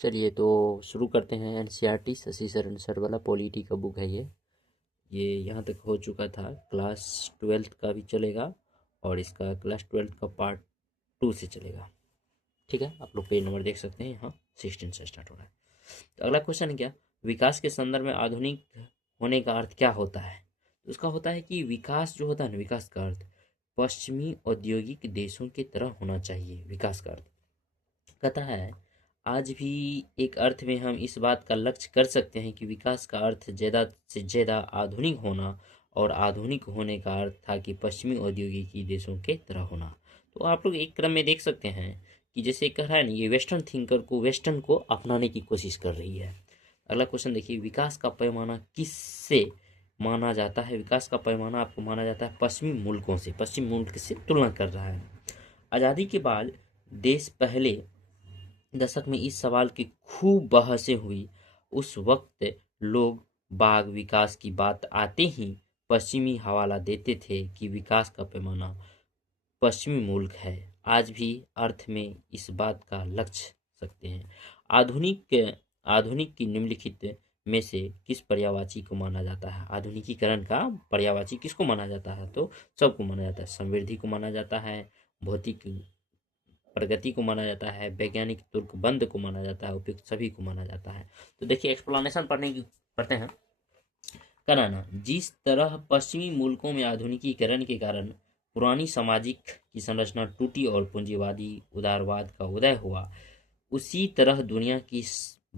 चलिए तो शुरू करते हैं। एनसीईआरटी शशि शरण सर वाला पॉलिटी का बुक है ये यहाँ तक हो चुका था। क्लास 12th का भी चलेगा और इसका क्लास 12th का पार्ट 2 से चलेगा। ठीक है, आप लोग पेज नंबर देख सकते हैं, यहाँ 16 से स्टार्ट हो रहा है। तो अगला क्वेश्चन है क्या, विकास के संदर्भ में आधुनिक होने का अर्थ क्या होता है। तो उसका होता है कि विकास जो होता है ना, विकास का अर्थ पश्चिमी औद्योगिक देशों की तरह होना चाहिए। विकास का अर्थ कहता है, आज भी एक अर्थ में हम इस बात का लक्ष्य कर सकते हैं कि विकास का अर्थ ज़्यादा से ज़्यादा आधुनिक होना, और आधुनिक होने का अर्थ था कि पश्चिमी औद्योगिकी देशों के तरह होना। तो आप लोग एक क्रम में देख सकते हैं कि जैसे कह रहा है ना, ये वेस्टर्न थिंकर को, वेस्टर्न को अपनाने की कोशिश कर रही है। अगला क्वेश्चन देखिए, विकास का पैमाना किससे माना जाता है। विकास का पैमाना आपको माना जाता है पश्चिमी मुल्कों से, पश्चिमी मुल्क से तुलना कर रहा है। आज़ादी के बाद देश पहले दशक में इस सवाल की खूब बहसें हुई। उस वक्त लोग बाग विकास की बात आते ही पश्चिमी हवाला देते थे कि विकास का पैमाना पश्चिमी मुल्क है। आज भी अर्थ में इस बात का लक्ष्य सकते हैं। आधुनिक आधुनिक की निम्नलिखित में से किस पर्यायवाची को माना जाता है। आधुनिकीकरण का पर्यायवाची किसको माना जाता है, तो सबको माना जाता है। समृद्धि को माना जाता है, भौतिक प्रगति को माना जाता है, वैज्ञानिक तुर्कबंद को माना जाता है, उपयुक्त सभी को माना जाता है। तो देखिए एक्सप्लेनेशन पढ़ते हैं। कराना, जिस तरह पश्चिमी मुल्कों में आधुनिकीकरण के कारण पुरानी सामाजिक की संरचना टूटी और पूंजीवादी उदारवाद का उदय हुआ, उसी तरह दुनिया की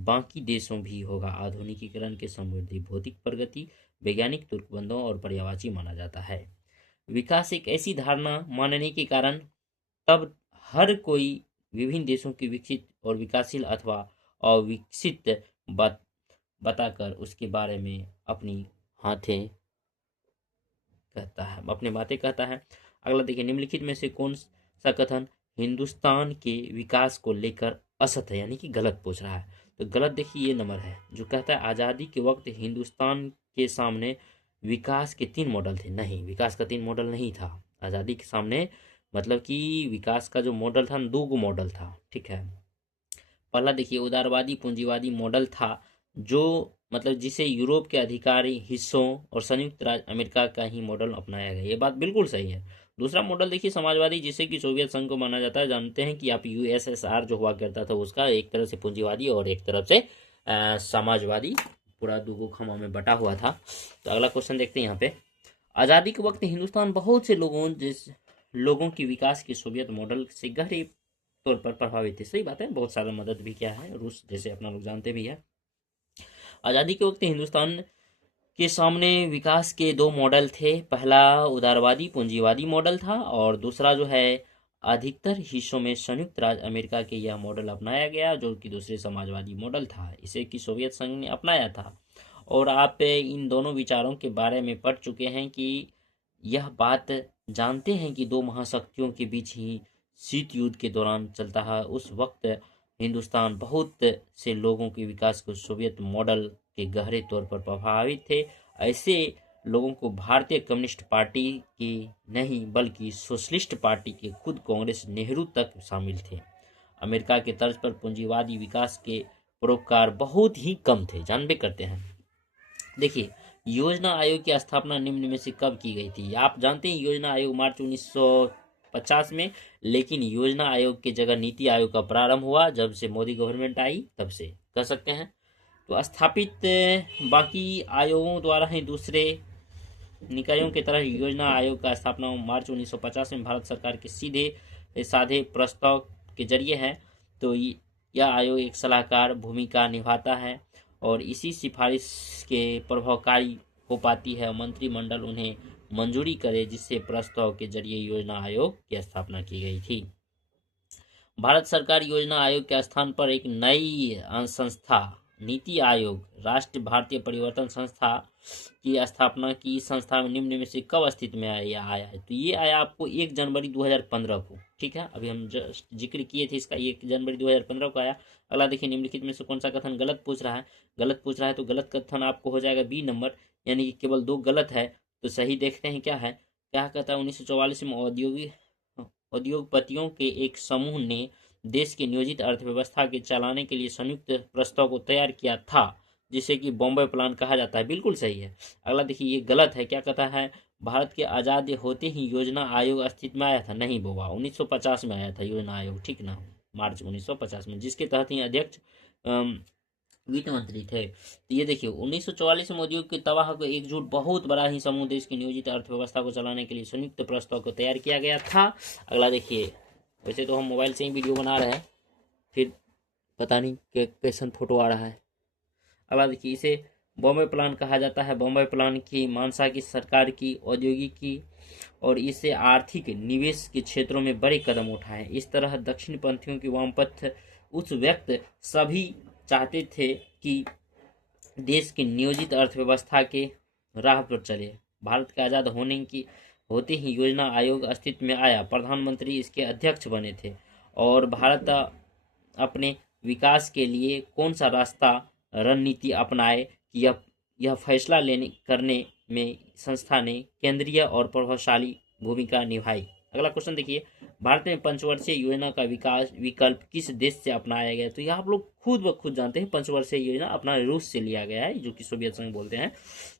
बाकी देशों भी होगा। आधुनिकीकरण के समृद्धि, भौतिक प्रगति, वैज्ञानिक तुर्कबंदों और पर्यायवाची माना जाता है। विकास एक ऐसी धारणा मानने के कारण तब हर कोई विभिन्न देशों की विकसित और विकासशील अथवा अविकसित बताकर उसके बारे में अपनी हाथें कहता है, अपनी बातें कहता है। अगला देखिए, निम्नलिखित में से कौन सा कथन हिंदुस्तान के विकास को लेकर असत है, यानी कि गलत पूछ रहा है। तो गलत देखिए ये नंबर है जो कहता है आज़ादी के वक्त हिंदुस्तान के सामने विकास के 3 मॉडल थे। नहीं, विकास का 3 मॉडल नहीं था आज़ादी के सामने। मतलब कि विकास का जो मॉडल था, 2 मॉडल था। ठीक है, पहला देखिए उदारवादी पूंजीवादी मॉडल था, जो मतलब जिसे यूरोप के अधिकारी हिस्सों और संयुक्त राज्य अमेरिका का ही मॉडल अपनाया गया। ये बात बिल्कुल सही है। दूसरा मॉडल देखिए समाजवादी, जिसे कि सोवियत संघ को माना जाता है। जानते हैं कि आप यूएसएसआर जो हुआ करता था उसका एक तरफ से पूंजीवादी और एक तरफ से समाजवादी, पूरा 2 खामा में बटा हुआ था। तो अगला क्वेश्चन देखते हैं यहाँ पे। आज़ादी के वक्त हिंदुस्तान बहुत से लोगों की विकास के सोवियत मॉडल से गहरे तौर पर प्रभावित थे। सही बात है, बहुत सारा मदद भी किया है रूस, जैसे अपना लोग जानते भी है। आज़ादी के वक्त हिंदुस्तान के सामने विकास के 2 मॉडल थे। पहला उदारवादी पूंजीवादी मॉडल था और दूसरा जो है अधिकतर हिस्सों में संयुक्त राज्य अमेरिका के यह मॉडल अपनाया गया, जो कि दूसरे समाजवादी मॉडल था। इसे कि सोवियत संघ ने अपनाया था। और आप इन दोनों विचारों के बारे में पढ़ चुके हैं कि यह बात जानते हैं कि 2 महाशक्तियों के बीच ही शीत युद्ध के दौरान चलता है। उस वक्त हिंदुस्तान बहुत से लोगों के विकास को सोवियत मॉडल के गहरे तौर पर प्रभावित थे। ऐसे लोगों को भारतीय कम्युनिस्ट पार्टी की नहीं बल्कि सोशलिस्ट पार्टी के खुद कांग्रेस नेहरू तक शामिल थे। अमेरिका के तर्ज पर पूंजीवादी विकास के परोपकार बहुत ही कम थे, जानबे करते हैं। देखिए, योजना आयोग की स्थापना निम्न में से कब की गई थी। आप जानते हैं योजना आयोग मार्च 1950 में, लेकिन योजना आयोग की जगह नीति आयोग का प्रारंभ हुआ जब से मोदी गवर्नमेंट आई, तब से कह सकते हैं। तो स्थापित बाकी आयोगों द्वारा ही दूसरे निकायों की तरह योजना आयोग का स्थापना मार्च 1950 में भारत सरकार के सीधे साधे प्रस्ताव के जरिए है। तो यह आयोग एक सलाहकार भूमिका निभाता है और इसी सिफारिश के प्रभावकारी हो पाती है। मंत्रिमंडल उन्हें मंजूरी करे, जिससे प्रस्ताव के जरिए योजना आयोग की स्थापना की गई थी। भारत सरकार योजना आयोग के स्थान पर एक नई संस्था नीति आयोग राष्ट्रीय भारतीय परिवर्तन संस्था की स्थापना की। इस संस्था में निम्न में से कब अस्तित्व में आया है, तो ये आया आपको 1 जनवरी 2015 को। ठीक है, अभी हम जस्ट जिक्र किए थे इसका, 1 जनवरी 2015 को आया। अगला देखिए, निम्नलिखित में से कौन सा कथन गलत पूछ रहा है। गलत पूछ रहा है तो गलत कथन आपको हो जाएगा बी नंबर, यानी कि केवल 2 गलत है। तो सही देखते हैं क्या है। क्या कहता है, 1944 में उद्योगपतियों के एक समूह ने देश की नियोजित अर्थव्यवस्था के चलाने के लिए संयुक्त प्रस्ताव को तैयार किया था, जिसे कि बॉम्बे प्लान कहा जाता है। बिल्कुल सही है। अगला देखिए, ये गलत है। क्या कहता है, भारत के आज़ाद होते ही योजना आयोग अस्तित्व में आया था। नहीं बाबा, 1950 में आया था योजना आयोग, ठीक ना, मार्च 1950 में, जिसके तहत ही अध्यक्ष वित्त मंत्री थे। तो ये देखिए, 1944 में उद्योग के तबाह को एकजुट बहुत बड़ा ही समूह देश की नियोजित अर्थव्यवस्था को चलाने के लिए संयुक्त प्रस्ताव को तैयार किया गया था। अगला देखिए, वैसे तो हम मोबाइल से ही वीडियो बना रहे हैं, फिर पता नहीं कैसन फोटो आ रहा है। अगला देखिए, इसे बॉम्बे प्लान कहा जाता है। बॉम्बे प्लान की मानसा की सरकार की औद्योगिक की और इससे आर्थिक निवेश के क्षेत्रों में बड़े कदम उठाए। इस तरह दक्षिण पंथियों की वामपंथ उस व्यक्त सभी चाहते थे कि देश की नियोजित अर्थव्यवस्था के राह पर चले। भारत के आज़ाद होते ही योजना आयोग अस्तित्व में आया। प्रधानमंत्री इसके अध्यक्ष बने थे और भारत अपने विकास के लिए कौन सा रास्ता रणनीति अपनाए कि यह फैसला करने में संस्था ने केंद्रीय और प्रभावशाली भूमिका निभाई। अगला क्वेश्चन देखिए, भारत में पंचवर्षीय योजना का विकास विकल्प किस देश से अपनाया गया? तो यह आप लोग खुद ब खुद जानते हैं, पंचवर्षीय योजना अपना रूस से लिया गया है, जो कि सोवियत संघ बोलते हैं।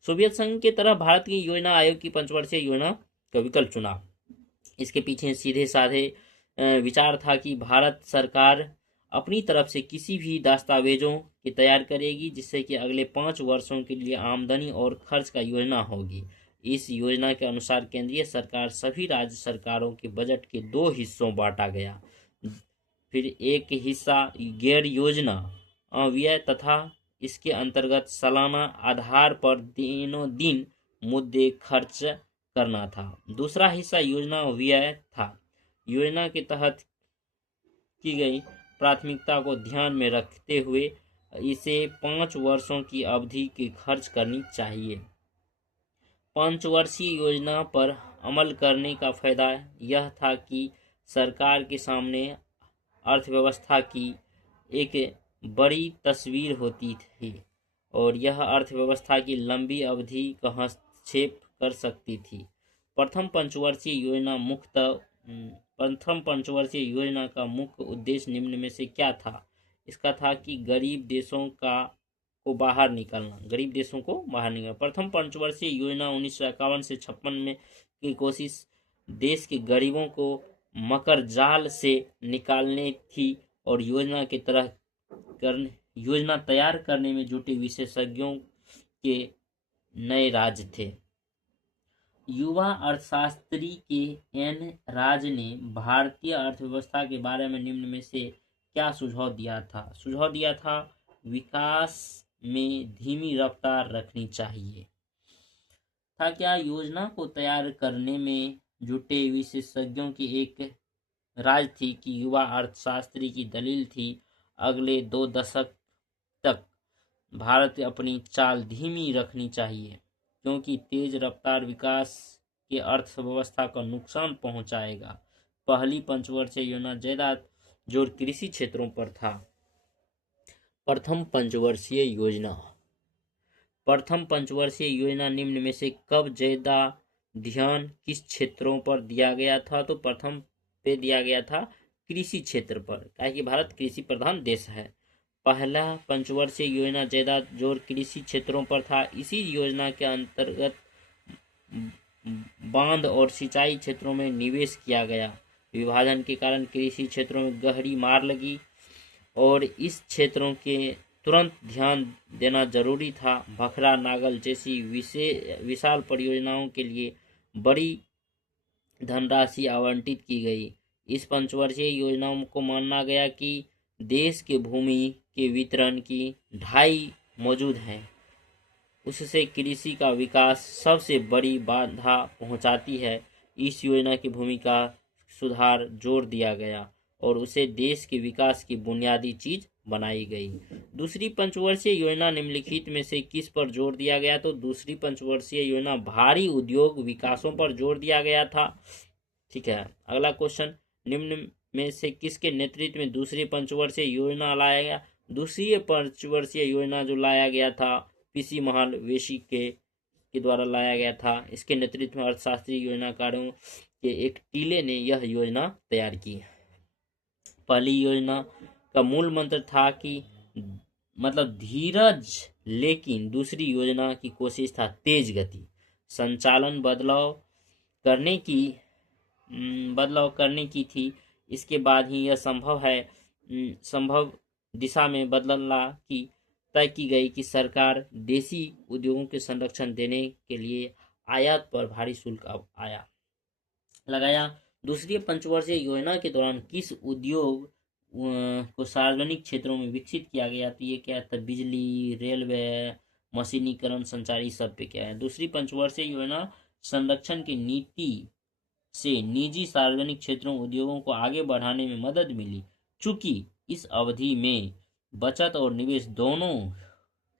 सोवियत संघ की तरह भारत की योजना आयोग की पंचवर्षीय योजना का विकल्प चुना। इसके पीछे सीधे साधे विचार था कि भारत सरकार अपनी तरफ से किसी भी दस्तावेजों की तैयार करेगी, जिससे कि अगले 5 वर्षों के लिए आमदनी और खर्च का योजना होगी। इस योजना के अनुसार केंद्रीय सरकार सभी राज्य सरकारों के बजट के 2 हिस्सों बांटा गया। फिर एक हिस्सा गैर योजना व्यय तथा इसके अंतर्गत सालाना आधार पर दिनों दिन मुद्दे खर्च करना था। दूसरा हिस्सा योजना व्यय था। योजना के तहत की गई प्राथमिकता को ध्यान में रखते हुए इसे 5 वर्षों की अवधि की खर्च करनी चाहिए। पंचवर्षीय योजना पर अमल करने का फायदा यह था कि सरकार के सामने अर्थव्यवस्था की एक बड़ी तस्वीर होती थी और यह अर्थव्यवस्था की लंबी अवधि का हस्तक्षेप कर सकती थी। प्रथम पंचवर्षीय योजना का मुख्य उद्देश्य निम्न में से क्या था? इसका था कि गरीब देशों को बाहर निकालना। प्रथम पंचवर्षीय योजना 1951 से 56 में की कोशिश देश के गरीबों को मकर जाल से निकालने थी और योजना तैयार करने में जुटे विशेषज्ञों के नए राज थे। युवा अर्थशास्त्री के एन राज ने भारतीय अर्थव्यवस्था के बारे में निम्न में से क्या सुझाव दिया था? सुझाव दिया था विकास में धीमी रफ्तार रखनी चाहिए था। क्या योजना को तैयार करने में जुटे विशेषज्ञों की एक राज थी कि युवा अर्थशास्त्री की दलील थी अगले 2 दशक तक भारत अपनी चाल धीमी रखनी चाहिए, क्योंकि तेज रफ्तार विकास के अर्थव्यवस्था को नुकसान पहुंचाएगा। पहली पंचवर्षीय योजना ज्यादा जोर कृषि क्षेत्रों पर था। प्रथम पंचवर्षीय योजना निम्न में से कब ज्यादा ध्यान किस क्षेत्रों पर दिया गया था? तो प्रथम पे दिया गया था कृषि क्षेत्र पर, क्योंकि भारत कृषि प्रधान देश है। पहला पंचवर्षीय योजना ज्यादा जोर कृषि क्षेत्रों पर था। इसी योजना के अंतर्गत बांध और सिंचाई क्षेत्रों में निवेश किया गया। विभाजन के कारण कृषि क्षेत्रों में गहरी मार लगी और इस क्षेत्रों के तुरंत ध्यान देना जरूरी था। भखरा नागल जैसी विशाल परियोजनाओं के लिए बड़ी धनराशि आवंटित की गई। इस पंचवर्षीय योजनाओं को माना गया कि देश के भूमि के वितरण की ढाई मौजूद है, उससे कृषि का विकास सबसे बड़ी बाधा पहुंचाती है। इस योजना की भूमिका सुधार जोर दिया गया और उसे देश के विकास की बुनियादी चीज बनाई गई। दूसरी पंचवर्षीय योजना निम्नलिखित में से किस पर जोर दिया गया? तो दूसरी पंचवर्षीय योजना भारी उद्योग विकासों पर जोर दिया गया था। ठीक है, अगला क्वेश्चन, निम्न में से किसके नेतृत्व में दूसरी पंचवर्षीय योजना लाया गया? दूसरी पंचवर्षीय योजना जो लाया गया था पीसी महालवेशी के द्वारा लाया गया था। इसके नेतृत्व में अर्थशास्त्री योजनाकारों के एक टीले ने यह योजना तैयार की। पहली योजना का मूल मंत्र था कि मतलब धीरज, लेकिन दूसरी योजना की कोशिश था तेज गति। संचालन बदलाव करने की थी। इसके बाद ही यह संभव दिशा में बदलना की तय की गई कि सरकार देसी उद्योगों के संरक्षण देने के लिए आयात पर भारी शुल्क लगाया। दूसरी पंचवर्षीय योजना के दौरान किस उद्योग को सार्वजनिक क्षेत्रों में विकसित किया गया? तो ये क्या था? बिजली, रेलवे, मशीनीकरण, संचार, इस सब पे क्या है? दूसरी पंचवर्षीय योजना संरक्षण की नीति से निजी सार्वजनिक क्षेत्रों उद्योगों को आगे बढ़ाने में मदद मिली। चूंकि इस अवधि में बचत और निवेश दोनों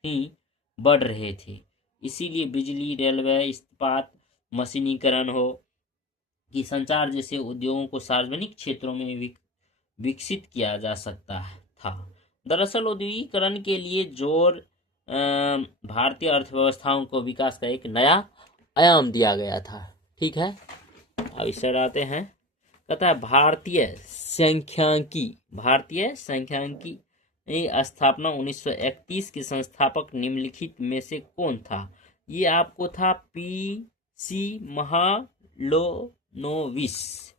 ही बढ़ रहे थे, इसीलिए बिजली, रेलवे, इस्पात, मशीनीकरण हो कि संचार जैसे उद्योगों को सार्वजनिक क्षेत्रों में विकसित किया जा सकता था। दरअसल औद्योगिकरण के लिए जोर भारतीय अर्थव्यवस्थाओं को विकास का एक नया आयाम दिया गया था। ठीक है, अब इस तरह आते हैं। कहता है भारतीय सांख्यिकी स्थापना 1931 के संस्थापक निम्नलिखित में से कौन था? ये आपको था P.C. महालनोबिस।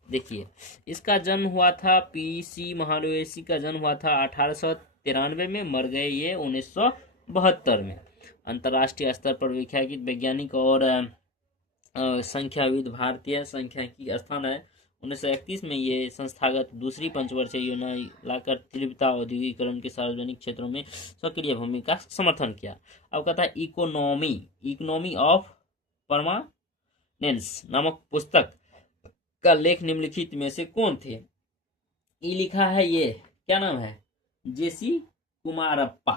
देखिए, इसका जन्म हुआ था, P.C. महालनोबिस का जन्म हुआ था 1893 में, मर गए ये 1972 में। अंतर्राष्ट्रीय स्तर पर विख्यात वैज्ञानिक और संख्याविद भारतीय सांख्यिकी स्थान है। 1931 में ये संस्थागत दूसरी पंचवर्षीय योजना लाकर तीव्रता औद्योगिकरण के सार्वजनिक क्षेत्रों में सक्रिय भूमिका का समर्थन किया। अब कहता है इकोनॉमी ऑफ परमानेंस नामक पुस्तक का लेख निम्नलिखित में से कौन थे? ये लिखा है, ये क्या नाम है? जेसी कुमारप्पा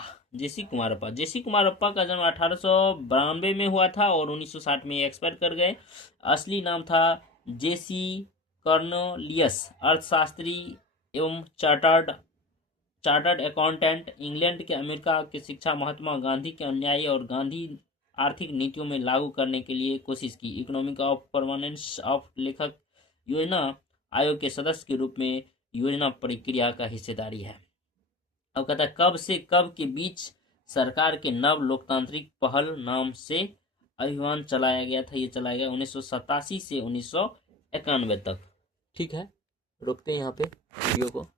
का जन्म 1892 में हुआ था और 1960 में एक्सपायर कर गए। असली नाम था जेसी कर्नेलियस, अर्थशास्त्री एवं चार्टर्ड अकाउंटेंट। इंग्लैंड के अमेरिका के शिक्षा महात्मा गांधी के अन्यायी और गांधी आर्थिक नीतियों में लागू करने के लिए कोशिश की। इकोनॉमिक ऑफ परमानेंस ऑफ लेखक योजना आयोग के सदस्य के रूप में योजना प्रक्रिया का हिस्सेदारी है। अब कहता है कब से कब के बीच सरकार के नव लोकतांत्रिक पहल नाम से अभियान चलाया गया था? ये चलाया गया 1987 से 1991 तक। ठीक है, रुकते हैं यहाँ पे वीडियो को।